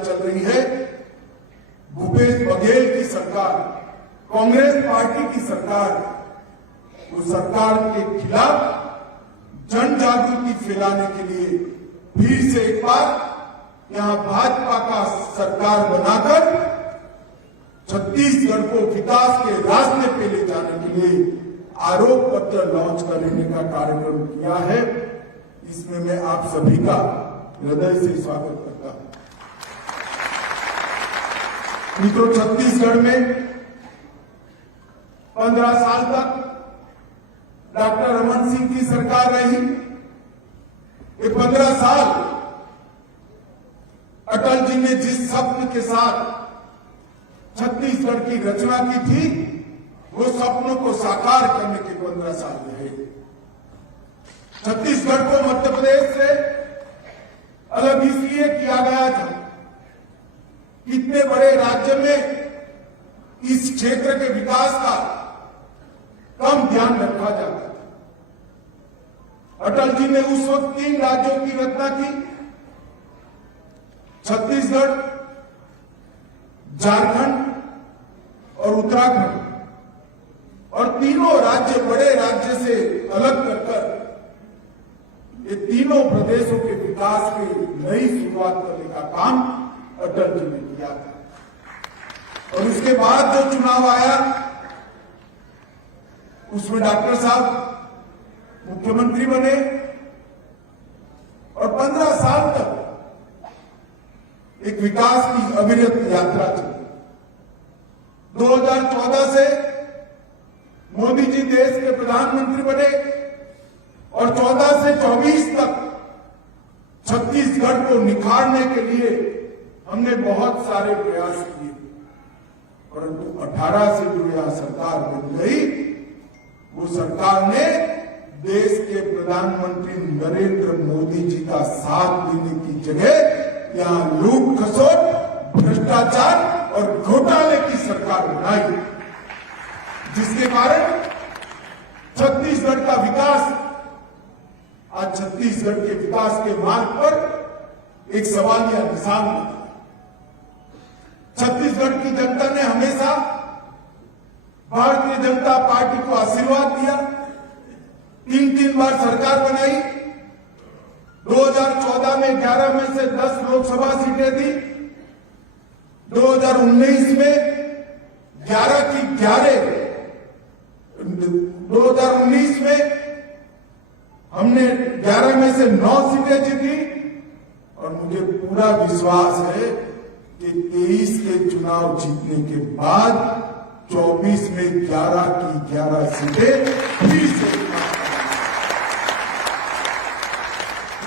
चल रही है, भूपेश बघेल की सरकार, कांग्रेस पार्टी की सरकार, वो सरकार के खिलाफ जन जागृति फैलाने के लिए फिर से एक बार यहां भाजपा का सरकार बनाकर छत्तीसगढ़ को विकास के रास्ते पे ले जाने के लिए आरोप पत्र लॉन्च करने का कार्यक्रम किया है। इसमें मैं आप सभी का हृदय से स्वागत करता हूं। मित्रों, छत्तीसगढ़ में 15 साल तक डॉक्टर रमन सिंह की सरकार रही। ये 15 साल अटल जी ने जिस सपने के साथ छत्तीसगढ़ की रचना की थी, वो सपनों को साकार करने के 15 साल रहे। छत्तीसगढ़ को मध्य प्रदेश से अलग इसलिए किया गया था, इतने बड़े राज्य में इस क्षेत्र के विकास का कम ध्यान रखा जाता था। अटल जी ने उस वक्त 3 राज्यों की रचना की, छत्तीसगढ़, झारखंड और उत्तराखंड, और तीनों राज्य बड़े राज्य से अलग कर ये तीनों प्रदेशों के विकास की नई शुरुआत करने का काम अटल जी ने किया था। और उसके बाद जो चुनाव आया, उसमें डॉक्टर साहब मुख्यमंत्री बने और 15 साल तक एक विकास की अविरत यात्रा चली। 2014 से मोदी जी देश के प्रधानमंत्री बने और 14 से 24 तक छत्तीसगढ़ को निखारने के लिए हमने बहुत सारे प्रयास किए, परंतु 18 से जो यह सरकार बन गई, वो सरकार ने देश के प्रधानमंत्री नरेंद्र मोदी जी का साथ देने की जगह यहां लूट खसोट, भ्रष्टाचार और घोटाले की सरकार बनाई, जिसके कारण छत्तीसगढ़ का विकास आज छत्तीसगढ़ के विकास के मार्ग पर एक सवालिया निशान बना। छत्तीसगढ़ की जनता ने हमेशा भारतीय जनता पार्टी को आशीर्वाद दिया, 3 बार सरकार बनाई। 2014 में 11 में से 10 लोकसभा सीटें दी। 2019 में 11 की 11, 2019 में हमने 11 में से 9 सीटें जीती और मुझे पूरा विश्वास है कि 23 के चुनाव जीतने के बाद 24 में 11 की 11 सीटें फिर से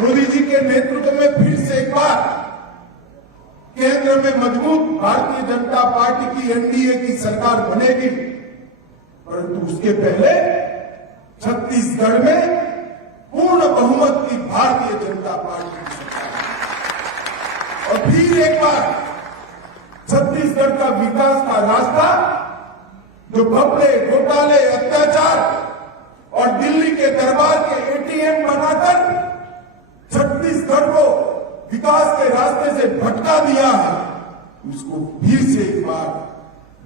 मोदी जी के नेतृत्व में फिर से एक बार केंद्र में मजबूत भारतीय जनता पार्टी की एनडीए की सरकार बनेगी। परंतु उसके पहले छत्तीसगढ़ में पूर्ण बहुमत की भारतीय जनता पार्टी की सरकार, और फिर एक बार छत्तीसगढ़ का विकास का रास्ता जो घपले, घोटाले, अत्याचार और दिल्ली के दरबार के एटीएम बनाकर छत्तीसगढ़ को विकास के रास्ते से भटका दिया है, उसको फिर से एक बार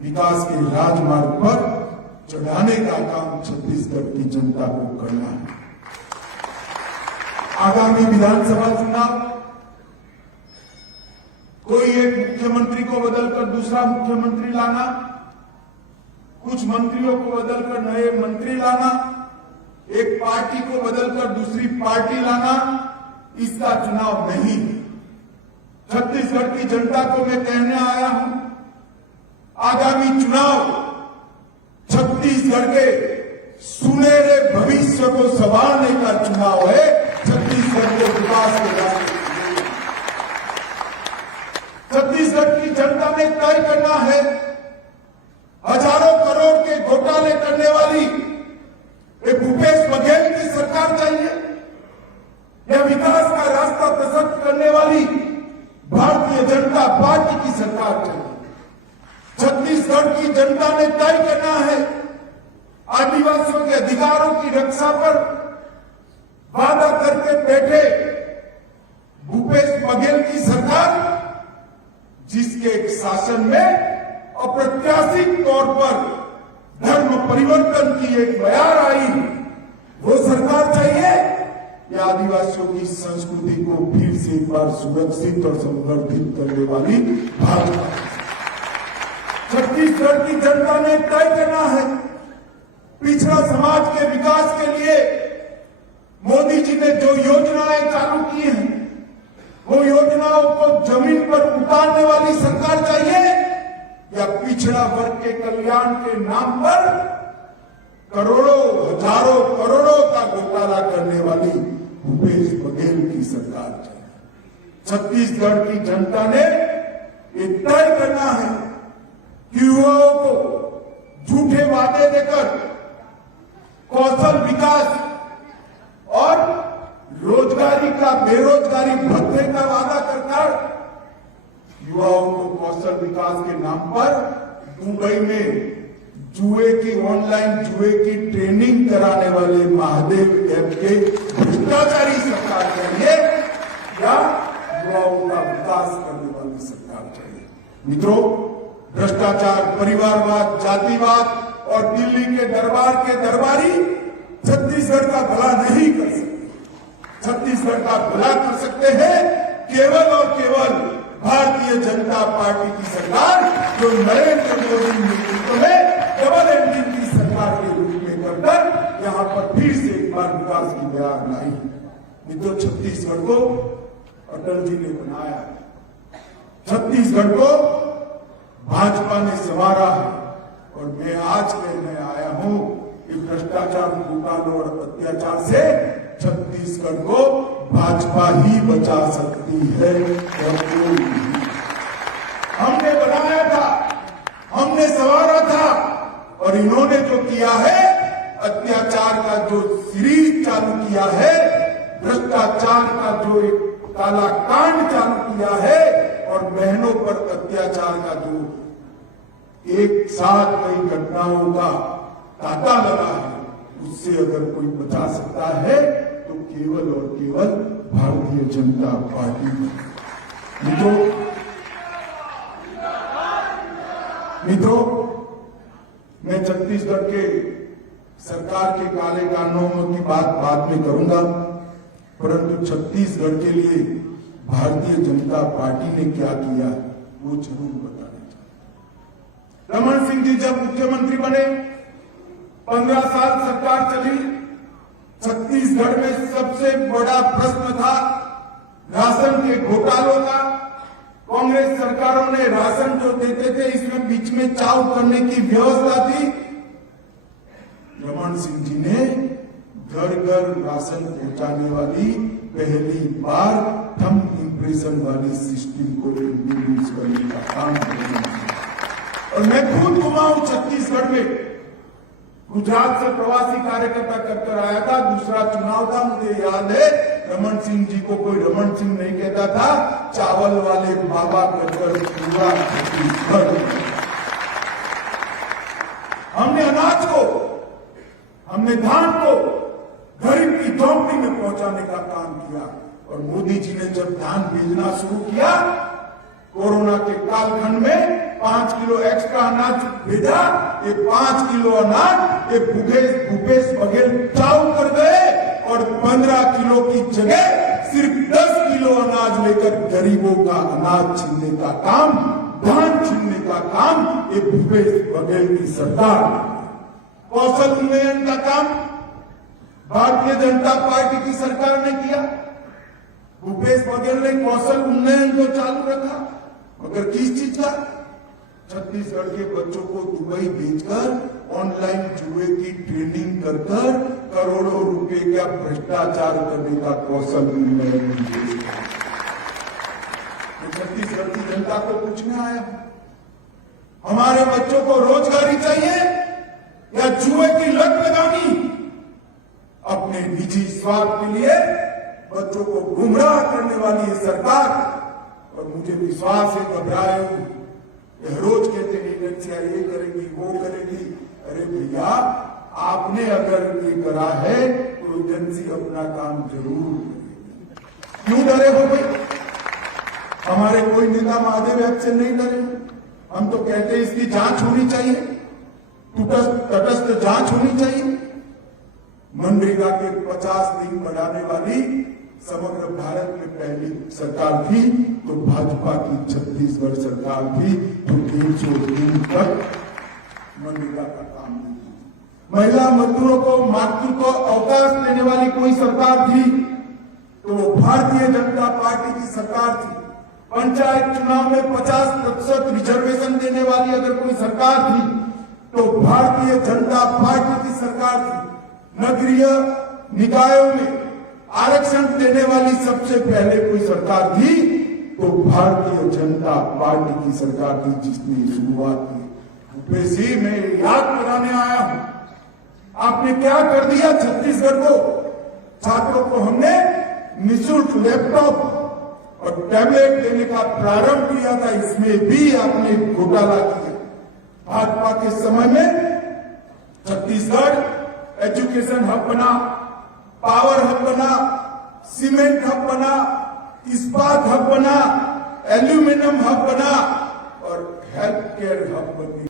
विकास के राजमार्ग पर चढ़ाने का काम छत्तीसगढ़ की जनता को करना है। आगामी विधानसभा चुनाव, कोई एक मुख्यमंत्री को बदलकर दूसरा मुख्यमंत्री लाना, कुछ मंत्रियों को बदलकर नए मंत्री लाना, एक पार्टी को बदलकर दूसरी पार्टी लाना, इसका चुनाव नहीं। छत्तीसगढ़ की जनता को मैं कहने आया हूं, आगामी चुनाव छत्तीसगढ़ के सुनहरे भविष्य को संवारने का चुनाव है। छत्तीसगढ़ के विकास के रास्ते, छत्तीसगढ़ की जनता ने तय करना है। हजारों करोड़ के घोटाले करने वाली एक भूपेश बघेल की सरकार चाहिए या विकास का रास्ता प्रशस्त करने वाली भारतीय जनता पार्टी की सरकार चाहिए। छत्तीसगढ़ की जनता ने तय करना है आदिवासियों के अधिकारों की रक्षा पर वादा करके बैठे भूपेश बघेल की सरकार शासन में अप्रत्याशित तौर पर धर्म परिवर्तन की एक बयार आई, वो सरकार चाहिए या आदिवासियों की संस्कृति को फिर से एक बार सुरक्षित और संवर्धित करने वाली भाजपा? छत्तीसगढ़ की जनता ने तय करना है। पिछड़ा समाज के विकास के लिए मोदी जी ने जो योजनाएं चालू की हैं, वो योजनाओं को जमीन पर उतारने वाली सरकार चाहिए या पिछड़ा वर्ग के कल्याण के नाम पर करोड़ों हजारों करोड़ों का घोटाला करने वाली भूपेश बघेल की सरकार चाहिए? छत्तीसगढ़ की जनता ने ये तय करना है कि युवाओं को झूठे वादे देकर कौशल विकास और रोजगारी का बेरोजगारी भत्ते का वादा कर युवाओं को कौशल विकास के नाम पर दुबई में जुए की ऑनलाइन जुए की ट्रेनिंग कराने वाले महादेव ऐप के भ्रष्टाचारी सरकार चाहिए या युवाओं का विकास करने वाली सरकार चाहिए? मित्रों, भ्रष्टाचार, परिवारवाद, जातिवाद और दिल्ली के दरबार के दरबारी छत्तीसगढ़ का भला नहीं कर सकते। छत्तीसगढ़ का भला कर सकते हैं केवल और केवल भारतीय जनता पार्टी की सरकार, जो नरेंद्र मोदी नेतृत्व में डबल इंजन की सरकार के रूप में करकर यहां पर फिर से एक बार विकास की बयार लाई। मित्रों, छत्तीसगढ़ को अटल जी ने बनाया, छत्तीसगढ़ को भाजपा ने संवारा है और मैं आज कहने आया हूं कि भ्रष्टाचार, घोटालों और अत्याचार से छत्तीसगढ़ को भाजपा ही बचा सकती है और कोई नहीं। हमने बनाया था, हमने संवारा था और इन्होंने जो किया है, अत्याचार का जो सीरीज चालू किया है, भ्रष्टाचार का जो एक काला कांड चालू किया है और बहनों पर अत्याचार का जो एक साथ कई घटनाओं का तांता लगा है, उससे अगर कोई बचा सकता है तो केवल और केवल भारतीय जनता पार्टी। मित्रों, मैं छत्तीसगढ़ के सरकार के काले कानूनों की बात बाद में करूंगा, परंतु छत्तीसगढ़ के लिए भारतीय जनता पार्टी ने क्या किया वो जरूर बताना चाहता। रमन सिंह जी जब मुख्यमंत्री बने, 15 साल सरकार चली, छत्तीसगढ़ में सबसे बड़ा प्रश्न था राशन के घोटालों का। कांग्रेस सरकारों ने राशन जो देते थे, इसमें बीच में चाव करने की व्यवस्था थी। रमन सिंह जी ने घर घर राशन पहुंचाने वाली पहली बार थंब इंप्रेशन वाली सिस्टम को इंट्रोड्यूस करने का काम किया। और मैं खुद घुमा हूं छत्तीसगढ़ में, गुजरात से प्रवासी कार्यकर्ता कर आया था, दूसरा चुनाव था, मुझे याद है। रमन सिंह जी को कोई रमन सिंह नहीं कहता था, चावल वाले बाबा कहकर पूरा छत्तीसगढ़। हमने अनाज को, हमने धान को गरीब की झोंपड़ी में पहुंचाने का काम किया और मोदी जी ने जब धान भेजना शुरू किया, कोरोना के कालखंड में 5 किलो एक्स्ट्रा अनाज भेजा। ये 5 किलो अनाज ये भूपेश बघेल चाव कर गए और 15 किलो की जगह सिर्फ 10 किलो अनाज लेकर गरीबों का अनाज छीनने का काम, धान छीनने का काम ये भूपेश बघेल की सरकार। कौशल उन्नयन का काम भारतीय जनता पार्टी की सरकार ने किया। भूपेश बघेल ने कौशल उन्नयन को चालू रखा, मगर किस चीज का? छत्तीसगढ़ के बच्चों को दुबई भेजकर ऑनलाइन जुए की ट्रेनिंग कर करोड़ों रुपए का भ्रष्टाचार करने का कौशल उन्नयन। छत्तीसगढ़ की जनता को पूछने आया, हमारे बच्चों को रोजगारी चाहिए या जुए की लत लगानी? अपने निजी स्वार्थ के लिए बच्चों को गुमराह करने वाली ये सरकार। और मुझे विश्वास है, घबराए रोज कहते हैं एजेंसियां ये करेगी वो करेगी। अरे भैया, आपने अगर ये करा है तो एजेंसी अपना काम जरूर करेगी। क्यों डरे हो भाई? हमारे कोई नेता महादेव ऐप से नहीं डरे। हम तो कहते हैं इसकी जांच होनी चाहिए, तटस्थ जांच होनी चाहिए। मनरेगा के 50 दिन बढ़ाने वाली समग्र भारत में पहली सरकार थी तो भाजपा की छत्तीसगढ़ सरकार थी जो 300 दिन तक मनरेगा का काम नहीं किया। महिला मजदूरों को मातृत्व अवकाश देने वाली कोई सरकार थी तो वो भारतीय जनता पार्टी की सरकार थी। पंचायत चुनाव में 50% रिजर्वेशन देने वाली अगर कोई सरकार थी तो भारतीय जनता पार्टी की सरकार थी। नगरीय निकायों में आरक्षण देने वाली सबसे पहले कोई सरकार थी तो भारतीय जनता पार्टी की सरकार थी जिसने शुरुआत की। भूपेश जी, मैं याद कराने आया हूं, आपने क्या कर दिया छत्तीसगढ़ को। छात्रों को हमने निःशुल्क लैपटॉप और टैबलेट देने का प्रारंभ किया था, इसमें भी आपने घोटाला किया। भाजपा के समय में छत्तीसगढ़ एजुकेशन हब बना, पावर हब बना, सीमेंट हब बना, इस्पात हब बना, एल्यूमिनियम हब बना और हेल्थ केयर हब बनी।